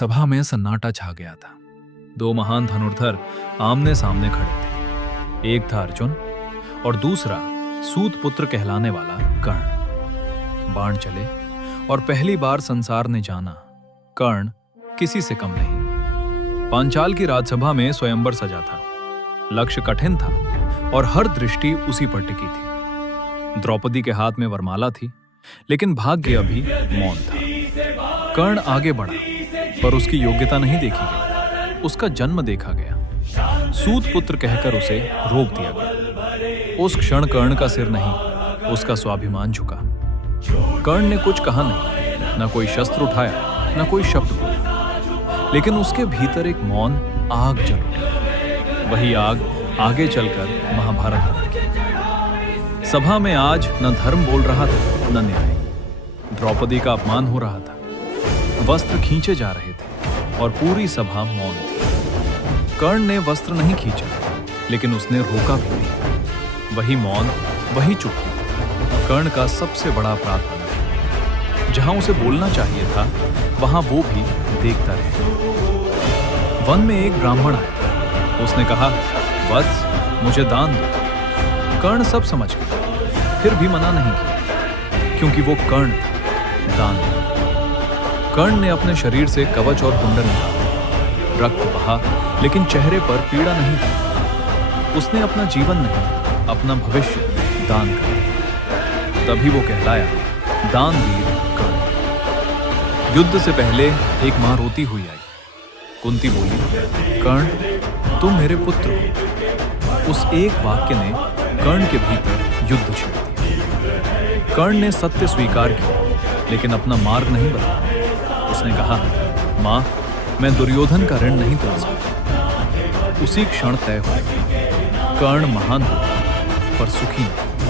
सभा में सन्नाटा छा गया था। दो महान धनुर्धर आमने सामने खड़े थे। एक था अर्जुन और दूसरा सूत पुत्र कहलाने वाला कर्ण। बाण चले और पहली बार संसार ने जाना कर्ण किसी से कम नहीं। पांचाल की राजसभा में स्वयंवर सजा था। लक्ष्य कठिन था और हर दृष्टि उसी पर टिकी थी। द्रौपदी के हाथ में वरमाला थी, लेकिन भाग्य अभी मौन था। कर्ण आगे बढ़ा, पर उसकी योग्यता नहीं देखी गई। उसका जन्म देखा गया। सूत पुत्र कहकर उसे रोक दिया गया। उस क्षण कर्ण का सिर नहीं, उसका स्वाभिमान झुका। कर्ण ने कुछ कहा नहीं, न कोई शस्त्र उठाया, न कोई शब्द बोला, लेकिन उसके भीतर एक मौन आग जल उठी। वही आग आगे चलकर महाभारत बनेगी। सभा में आज न धर्म बोल रहा था, न न्याय। द्रौपदी का अपमान हो रहा था। वस्त्र खींचे जा रहे थे और पूरी सभा मौन थी। कर्ण ने वस्त्र नहीं खींचा, लेकिन उसने रोका भी नहीं। वही मौन, वही चुप्पी कर्ण का सबसे बड़ा अपराध बन गया। जहां उसे बोलना चाहिए था, वहां वो भी देखता रह। वन में एक ब्राह्मण आया। उसने कहा, वत्स, मुझे दान दो। कर्ण सब समझ गया, फिर भी मना नहीं किया, क्योंकि वो कर्ण था। दान दिया। कर्ण ने अपने शरीर से कवच और कुंडल निकाले। रक्त बहा, लेकिन चेहरे पर पीड़ा नहीं थी। उसने अपना जीवन नहीं, अपना भविष्य दान कर दिया। तभी वो कहलाया दानवीर कर्ण। युद्ध से पहले एक मां रोती हुई आई। कुंती बोली, कर्ण, तुम मेरे पुत्र हो। उस एक वाक्य ने कर्ण के भीतर युद्ध छेड़ दिया। कर्ण ने सत्य स्वीकार किया, लेकिन अपना मार्ग नहीं बदला। उसने कहा, मां, मैं दुर्योधन का ऋण नहीं तोड़ सकता। उसी क्षण तय हुआ, कर्ण महान हो, पर सुखी नहीं।